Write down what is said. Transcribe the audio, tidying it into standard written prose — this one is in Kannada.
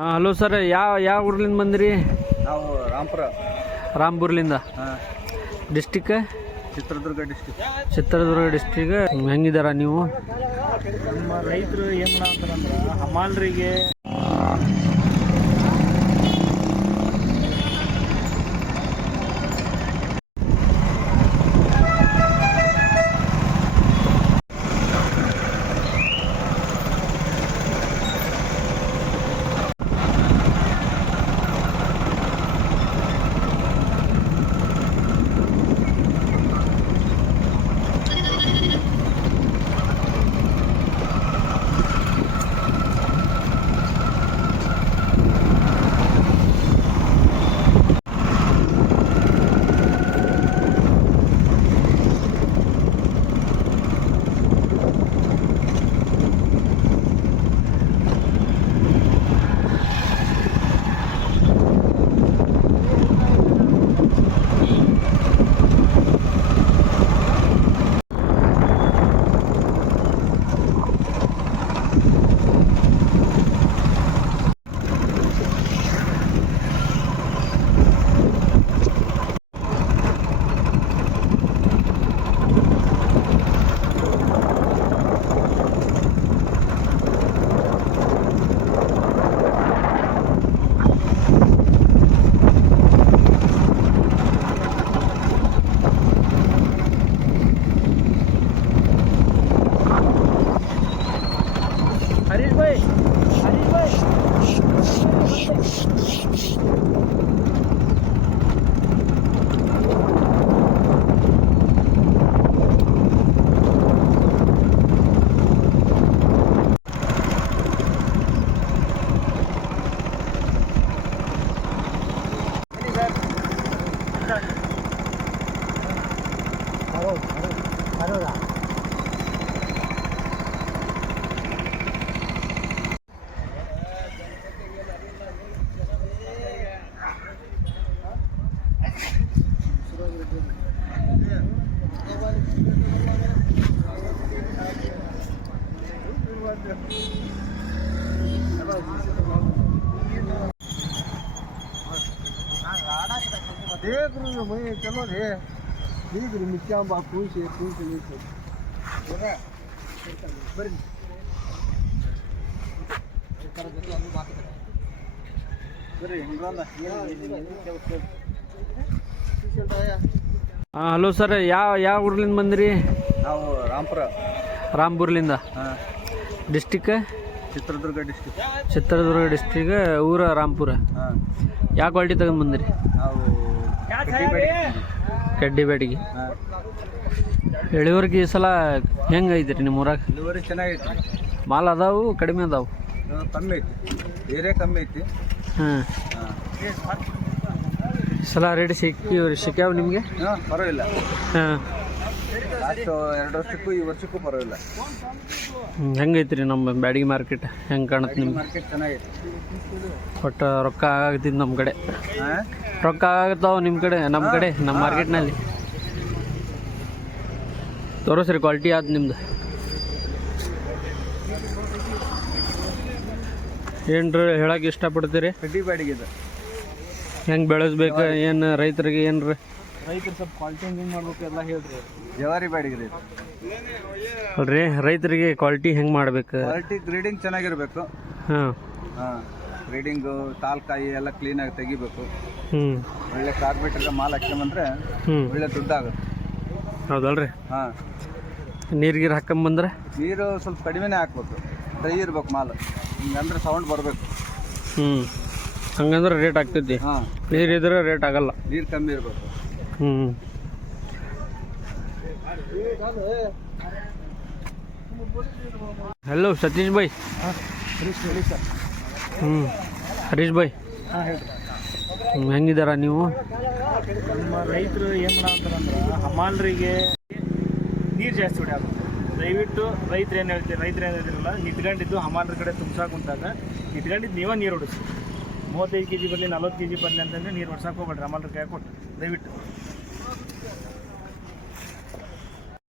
ಹಲೋ ಸರ್, ಯಾವ ಊರ್ಲಿಂದ ಬಂದಿರಿ? ನಾವು ರಾಂಪುರ್ಲಿಂದ. District Chitradurga district. Chitradurga district. ಹೆಂಗಿದಾರ ನೀವು? ನಮ್ಮ ರೈತರು ಏನು ಮಾಡಂತಾರಂದ್ರೆ ಹಮಾಲರಿಗೆ ಹರೀಶ್ ಭಾಯ್ देख रहे हो भाई, चलो रे ठीक है। मिक्या बात पूछ ಹಲೋ ಸರ್, ಯಾವ ಊರ್ಲಿಂದ ಬಂದಿರಿ? ನಾವು ರಾಂಪುರ್ಲಿಂದ. District Chitradurga district. Chitradurga district. ಊರ ರಾಂಪುರ. ಯಾವ ಕ್ವಾಲಿಟಿ ತಗೊಂಡ್ ಬಂದಿರಿ? ನಾವು ಕಡ್ಡಿ ಬ್ಯಾಟಿಗೆ. ಇಳುವರಿಗೆ ಈ ಸಲ ಹೆಂಗೆ ಐತ್ರಿ ನಿಮ್ಮ ಊರಾಗ? ಇಳುವರಿ ಚೆನ್ನಾಗೈತಿ. ಮಾಲ್ ಅದಾವು, ಕಡಿಮೆ ಅದಾವು? ಕಮ್ಮಿ ಐತಿ, ಬೇರೆ ಕಮ್ಮಿ ಐತಿ. ಹಾಂ, ಈ ಸಲ ರೇಟ್ ಸಿಕ್ಕ್ಯಾವ ನಿಮಗೆ? ಹಾಂ, ಪರವಾಗಿಲ್ಲ. ಹಾಂ, ಲಾಸ್ಟ್ 2 ವರ್ಷಕ್ಕೂ ಈ ವರ್ಷಕ್ಕೂ ಪರವಾಗಿಲ್ಲ. ಹೆಂಗೈತ್ರಿ ನಮ್ಮ ಬ್ಯಾಡಗಿ ಮಾರ್ಕೆಟ್? ಹೆಂಗೆ ಕಾಣುತ್ತೆ ನಿಮ್ಗೆ? ಮಾರ್ಕೆಟ್ ಚೆನ್ನಾಗೈತಿ. ಒಟ್ಟು ರೊಕ್ಕ ಆಗತ್ತಿದ್ದು ನಮ್ಮ ಕಡೆ. ಹಾಂ, ರೊಕ್ಕ ಆಗತ್ತಾವ ನಿಮ್ಮ ಕಡೆ? ನಮ್ಮ ಕಡೆ ನಮ್ಮ ಮಾರ್ಕೆಟ್ನಲ್ಲಿ ತೋರಿಸ್ರಿ ಕ್ವಾಲಿಟಿ ಆದ ನಿಮ್ದು. ಏನ್ರಿ ಹೇಳಕ್ಕೆ ಇಷ್ಟಪಡ್ತೀರಿ? ಕಡ್ಡಿ ಬ್ಯಾಡಿಗೆ ಇದೆ. ಹೆಂಗೆ ಬೆಳೆಸ್ಬೇಕು, ಏನು ರೈತರಿಗೆ ಏನ್ರಿ? ರೈತರು ಸ್ವಲ್ಪ ಕ್ವಾಲಿಟಿ ಹೆಂಗೆ ಮಾಡ್ಬೇಕು ಎಲ್ಲ ಹೇಳ್ರಿ. ಜವಾರಿ ಬ್ಯಾಡಿಗೆ ರೀ ಅಲ್ರಿ, ರೈತರಿಗೆ ಕ್ವಾಲಿಟಿ ಹೆಂಗೆ ಮಾಡ್ಬೇಕು? ಕ್ವಾಲಿಟಿ ಗ್ರೇಡಿಂಗ್ ಚೆನ್ನಾಗಿರ್ಬೇಕು. ಹಾಂ ಹಾಂ, ಗ್ರೇಡಿಂಗು ತಾಲ್ಕಾಯಿ ಎಲ್ಲ ಕ್ಲೀನಾಗಿ ತೆಗಿಬೇಕು. ಹ್ಞೂ, ಒಳ್ಳೆ ಕಾರ್ಪೆಟ್ರಿಗೆ ಮಾಲ್ ಹಾಕ್ಕೊಂಬಂದ್ರೆ ಒಳ್ಳೆ ದುಡ್ಡಾಗುತ್ತೆ. ಹೌದಲ್ರಿ? ಹಾಂ, ನೀರು ಹಾಕೊಂಬಂದ್ರೆ ನೀರು ಸ್ವಲ್ಪ ಕಡಿಮೆನೇ ಹಾಕ್ಬೇಕು. ಡ್ರೈ ಇರ್ಬೇಕು ಮಾಲ್, ಹಿಂಗಂದ್ರೆ ಸೌಂಡ್ ಬರಬೇಕು. ಹಂಗಂದ್ರೆ ರೇಟ್ ಆಗ್ತೈತಿ. ಹಾಂ, ನೀರಿದ್ರೆ ರೇಟ್ ಆಗಲ್ಲ. ನೀರು ಕಮ್ಮಿ ಇರಬೇಕು. ಹಲೋ ಸತೀಶ್ ಭಾಯ್. ಹೇಳಿ ಸರ್. ಹರೀಶ್ ಭಾಯ್ ಹಾಂ, ಹೇಳಿ. ಹೆಂಗಿದಾರ ನೀವು? ನಮ್ಮ ರೈತರು ಏನು ಮಾಡಂತಾರಂದ್ರೆ ಹಮಾಲರಿಗೆ ನೀರು ಜಾಸ್ತಿ ಹೊಡ್ಯಾಗ. ದಯವಿಟ್ಟು ರೈತರು ಏನು ಹೇಳ್ತಿರಲ್ಲ, ನಿಂತ್ಕೊಂಡಿದ್ದು ಹಮಾಲರ ಕಡೆ ತುಂಬ್ಸಾಕ್ ಕುಂತಾಗ ನಿಂತ್ಕೊಂಡಿದ್ದು ನೀವೇ ನೀರು ಹೊಡಿಸಿ. 35 kg ಬರಲಿ 40 kg ಬರಲಿ ಅಂತಂದರೆ ನೀರು ಹೊಡ್ಸಕ್ಕೆ ಹೋಗ್ಬೇಡ್ರಿ. ಹಮಾಲರ ಕೈ ಕೊಟ್ಟು ದಯವಿಟ್ಟು.